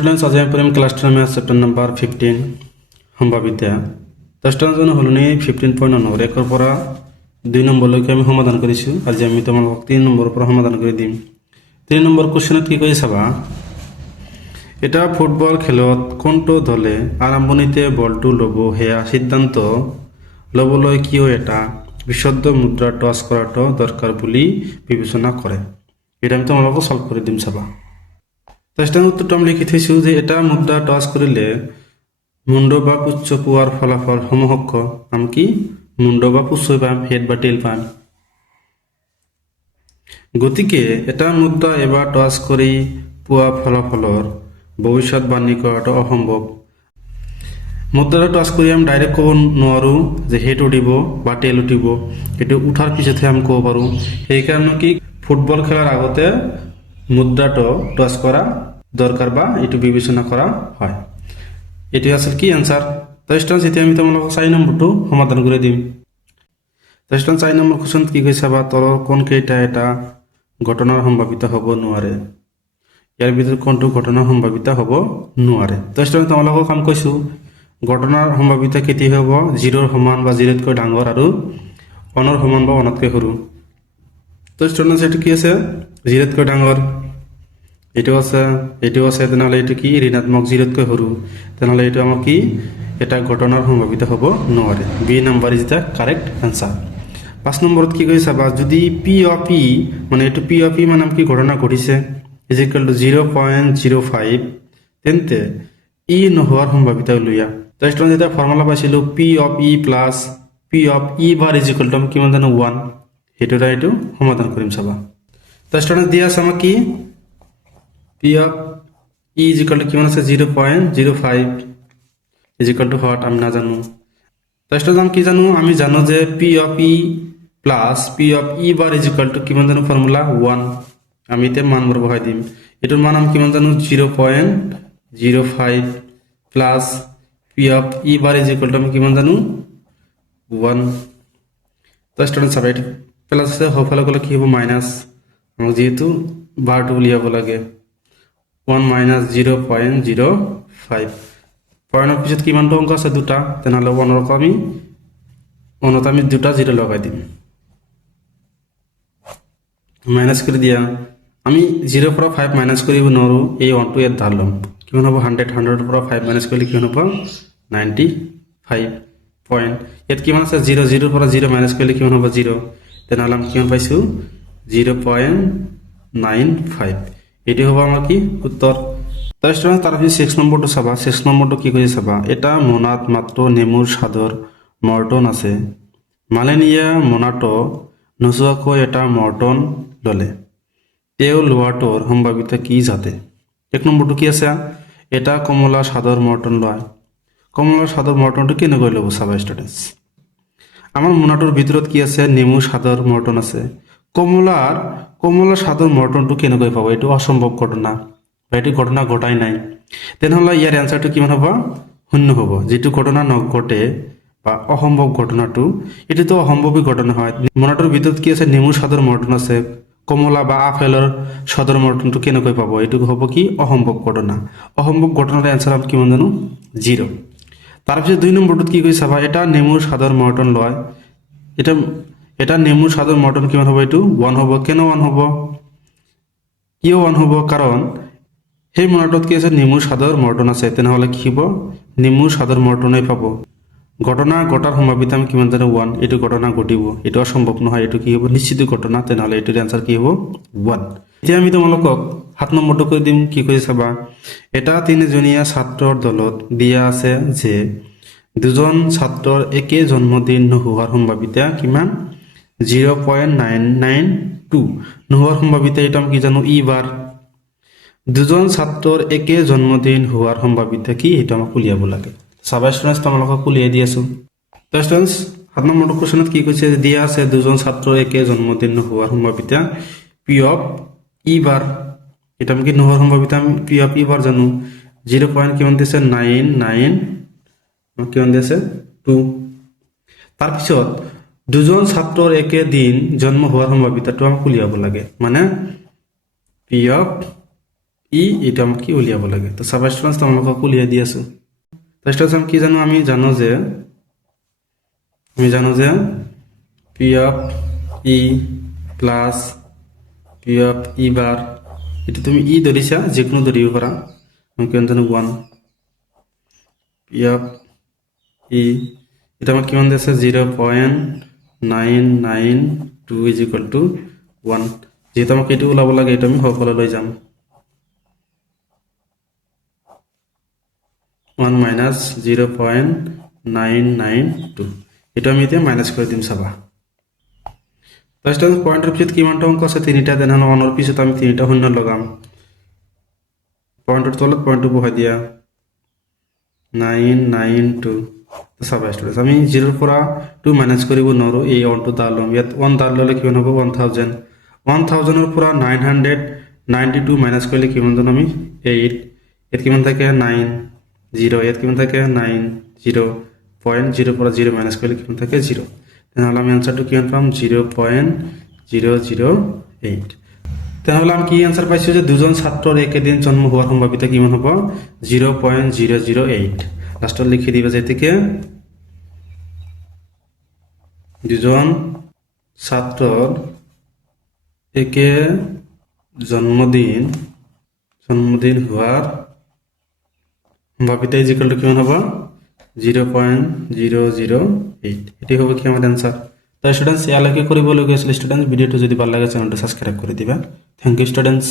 Students आज আমি পড়িম class 10 math chapter number 15 সম্ভাবিতা তো স্টুডেন্টস জন্য হলনি 15.9 একর পরা 2 নম্বর লকে আমি সমাধান করিছো আজ আমি তোমাক 3 নম্বর পর সমাধান কৰি দিম 3 নম্বৰ কোশ্চেনত কি কই চাবা এটা ফুটবল খেলত কোনটো দলে আৰম্ভণিতে বলটো লব হেয়া সিদ্ধান্ত লবলৈ কিয় এটা বিশুদ্ধ মুদ্ৰা টস কৰাটো দৰকাৰ বুলি বিবেচনা কৰে এটা আমি তোমাক সলভ কৰি দিম চাবা তাস্তান উত্তৰটা আমি লিখি থৈছো যে এটা মুদ্ৰা টস কৰিলে মুন্ড বা পুচ্ছ পোৱাৰ ফলাফল সমহক্ষ আমি কি মুন্ড বা পুচ্ছ পাম হেড বা টেল পাম গতিকে এটা মুদ্রা এবাৰ টস কৰি পোৱা ফলাফলৰ ভৱিষ্যৎবাণী কৰাটো অসম্ভৱ মুদ্ৰাটা টস কৰি আমি ডাইৰেক্ট ক'ব নোৱাৰো যে হেড উঠিব বা টেল উঠিব এটো উঠাৰ পিছতহে আমি ক'ব পাৰো সেই কাৰণে কি ফুটবল খেলাৰ আগতে মুদ্রাটো টস করা দরকার বা এটু বিবেচনা করা হয় এটি আসলে কি অ্যান্সার তো স্টুডেন্টস এটি আমি তোমালোক 4 নম্বরটো সমাধান করে দিম তো স্টুডেন্টস 4 নম্বৰ কোশ্চেন কি কৈছে বা তলৰ কোন কেইটা এটা ঘটনাৰ সম্ভাৱিত হ'ব নোৱাৰে ইয়াৰ ভিতৰত কোনটো ঘটনাৰ সম্ভাৱিত হ'ব নোৱাৰে তো স্টুডেন্টস তোমালোকক কাম কৈছো ঘটনাৰ সম্ভাৱিত কেতি হ'ব 0 ৰ সমান বা 0 তকৈ ডাঙৰ আৰু 1 ৰ সমান বা 1 তকৈ সৰু তো স্টুডেন্টস এটো কি আছে 0 তকৈ ডাঙৰ এটো আছে তেনেহলে এটো কি ঋণাত্মক 0 তকৈ সৰু তেনেহলে এটো আমাৰ কি এটা ঘটনাৰ সম্ভাৱিত হ'ব নোৱাৰে B number is the correct answer 5 নম্বৰত কি কৈছে বা যদি পি অফ ই মানে এটো পি অফ ই মানে কি ঘটনা ঘটিছে ইজ ইকুয়াল টু 0.05 তেন্তে ই নোহোৱাৰ সম্ভাৱিত লইয়া তো স্টুডেন্ট এটা ফৰ্মুলা পাইছিলো P of E plus P of E bar is equal to আমি কিমান জানো 1 এটো সমাধান কৰিম চাবা তো স্টুডেন্ট দিয়া আছে আমাৰ কি P of E is equal to কিমান আছে 0.05 is equal to what আমি না জানো তাহলে আমি কি জানো আমি জানো যে P of E plus P of E bar is equal to কিমান জানো ফর্মুলা 1 আমি তে মান বহাই দিম এটার মান আমি কিমান জানো 0.05 plus P of E bar is equal to আমি কিমান জানো 1 তো স্টুডেন্ট সবাই প্লাস আছে হফালে গলে কি হবে মাইনাস আমাক যেহেতু বারটো উলিয়াব লাগে 1 minus 0.05 পয়েন্টের পিছত কিমানটো অঙ্ক আছে দুটা তেনেহলে 1 ৰ আমি দুটা 0 লগাই দিম মাইনাস কৰি দিয়া আমি 0 পৰা 5 মাইনাস কৰিব নোৱাৰো এই 1 টো ইয়াত ধাৰলম কিমান হ'ব 100 ৰ পৰা 5 মাইনাস কৰিলে কিমান হ'ব 95 পয়েন্ট ইয়াত কিমান আছে 0 0 ৰ পৰা 0 মাইনাস কৰিলে কিমান হ'ব 0 তেনেহলে আমি কিমান পাইছো 0.95 এটি হবো আমার কি উত্তর তার স্টুডেন্ট তার 6 নম্বরটো চাবা 6 নম্বরটো কি করে চাবা এটা মোনাত মাত্র নেমুর সাদর মর্টন আছে মালেনিয়া মোনাটো নোচোৱাকৈ এটা মৰ্টন ললে তেও লোৱাটোৰ সম্ভাৱিত কি যাতে 1 নম্বৰটো কি আছে এটা কমলা সাদৰ মৰ্টন লয় কমলা সাদৰ মৰ্টনটো কেনেকৈ ল'ব চাবা স্টুডেন্টস আমাৰ মোনাটোৰ ভিতৰত কি আছে নেমু সাদৰ মৰ্টন আছে কমলা সাদৰ মৰ্টনটো কেনেকৈ পাব এটো অসম্ভৱ ঘটনা বা এটি ঘটনা ঘটাই নাই তেনেহলে ইয়াৰ অ্যান্সারটো কিমান হ'ব শূন্য হ'ব যেটো ঘটনা নঘটে বা অসম্ভৱ ঘটনাটো এটো তো অসম্ভৱী ঘটনা হয় মোনাটোৰ ভিতৰত কি আছে নেমু সাদৰ মৰ্টন আছে কমলা বা আপেলৰ সাদৰ মৰ্টনটো কেনেকৈ পাব এটো হ'ব কি অসম্ভৱ ঘটনাৰ অ্যান্সাৰ আমি কিমান জানো 0 তাৰপিছত 2 নম্বৰটোত কি কৈছে চাবা এটা নেমুৰ সাদৰ মৰ্টন লয় এটা নেমুর সাদর মর্টন কিমান হবে এটু 1 হবে কেন 1 হবে কিয় 1 হবে কারণ সেই মোনাটোত কি আছে নেমুর সাদর মর্টন আছে তেনেহলে কি হ'ব নেমুর সাদর মর্টনই পাব ঘটনা ঘটার সম্ভাৱিতা আমি কিমান জানো 1 এটু ঘটনা ঘটিব এটু অসম্ভৱ নহয় এটু কি হ'ব নিশ্চিত ঘটনা তেনেহলে এটুৰ আনসাৰ কি হ'ব 1 এতিয়া আমি তোমালোকক 7 নম্বৰটো কৰি দিম কি কৈছে চাবা এটা তিনিজনীয়া ছাত্ৰৰ দলত দিয়া আছে যে দুজন ছাত্ৰৰ একে জন্মদিন নোহোৱাৰ সম্ভাৱিতা কিমান 0.992 নোহোৱাৰ সম্ভাৱিতা এটা আমি কি জানো ই বাৰ দুজন ছাত্ৰৰ একে জন্মদিন হোৱাৰ সম্ভাৱিতা কি এটা আমাক উলিয়াব লাগে চাবা স্টুডেন্টস তোমালোকক উলিয়াই দি আছো তো স্টুডেন্টস 7 নম্বৰটো কোশ্চেনত কি কৈছে দিয়া আছে দুজন ছাত্ৰৰ একে জন্মদিন হোৱাৰ সম্ভাৱিতা পি অফ ই বাৰ এটা আমি কি নোহোৱাৰ সম্ভাৱিতা আমি পি অফ ই বাৰ জানো 0. কিমান দিছে 99 কিমান দিছে 2 তাৰ পিছত দুজন ছাত্ৰৰ একে দিন জন্ম হোৱাৰ সম্ভাৱিতাটো আমাক উলিয়াব লাগে মানে পি অফ এইটো আমাক কি উলিয়াব লাগে তো চাবা ষ্টুডেণ্টছ তোমালোকক উলিয়াই দি আছোঁ তো ষ্টুডেণ্টছ আমি কি জানো আমি জানো যে P of E plus P of E bar এইটো তুমি ই ধৰিছা যিকোনো ধৰিব পাৰা আমি কিমান জানো 1 পি অফ ই এটা আমাক কিমান দিছে 0.992 ইজ ইকুৱেল টু 1 যেহেতু আমাক এইটো ওলাব লাগে এইটো আমি সকললৈ যাম 1 মাইনাছ 0.992 এইটো আমি এতিয়া মাইনাছ কৰি দিম চাবা ফাৰ্ষ্ট পইণ্টৰ পিছত কিমানটা অংক আছে তিনিটা তেনেহ'লে 1ৰ পিছত আমি তিনিটা শূন্য লগাম পইণ্টৰ তলত পইণ্টটো বহাই দিয়া 992 চাবা ষ্টুডেণ্টছ আমি 0ৰ পৰা 2 মাইনাছ কৰিব নোৱাৰোঁ এই 1টো দাল ল'ম ইয়াত 1 দাল ল'লে কিমান হ'ব 1000 1000ৰ পৰা 992 মাইনাছ কৰিলে কিমান জানো আমি 8 ইয়াত কিমান থাকে 9 0 ইয়াত কিমান থাকে 9 0 পইণ্ট 0 পৰা 0 মাইনাছ কৰিলে কিমান থাকে 0 তেনেহ'লে আমি আনচাৰটো কিমান পাম 0.008 তেনেহ'লে আমি কি আনচাৰ পাইছোঁ যে দুজন ছাত্ৰৰ একেদিন জন্ম হোৱাৰ সম্ভাৱিতা কিমান হ'ব 0.008 লাষ্টত লিখি দিবা যেতিকে দুজন ছাত্ৰৰ একে জন্মদিন হোৱাৰ সম্ভাৱিতা ইজ ইকুৱেল টু কিমান হ'ব 0.008 এটি হ'ব কি আমাৰ এনসাৰ তো স্টুডেন্টস ইয়ালৈকে কৰিবলগীয়া আছিল স্টুডেন্টস ভিডিওটো যদি ভাল লাগে চেনেলটো সাবস্ক্ৰাইব কৰি দিবা থ্যাংক ইউ স্টুডেন্টস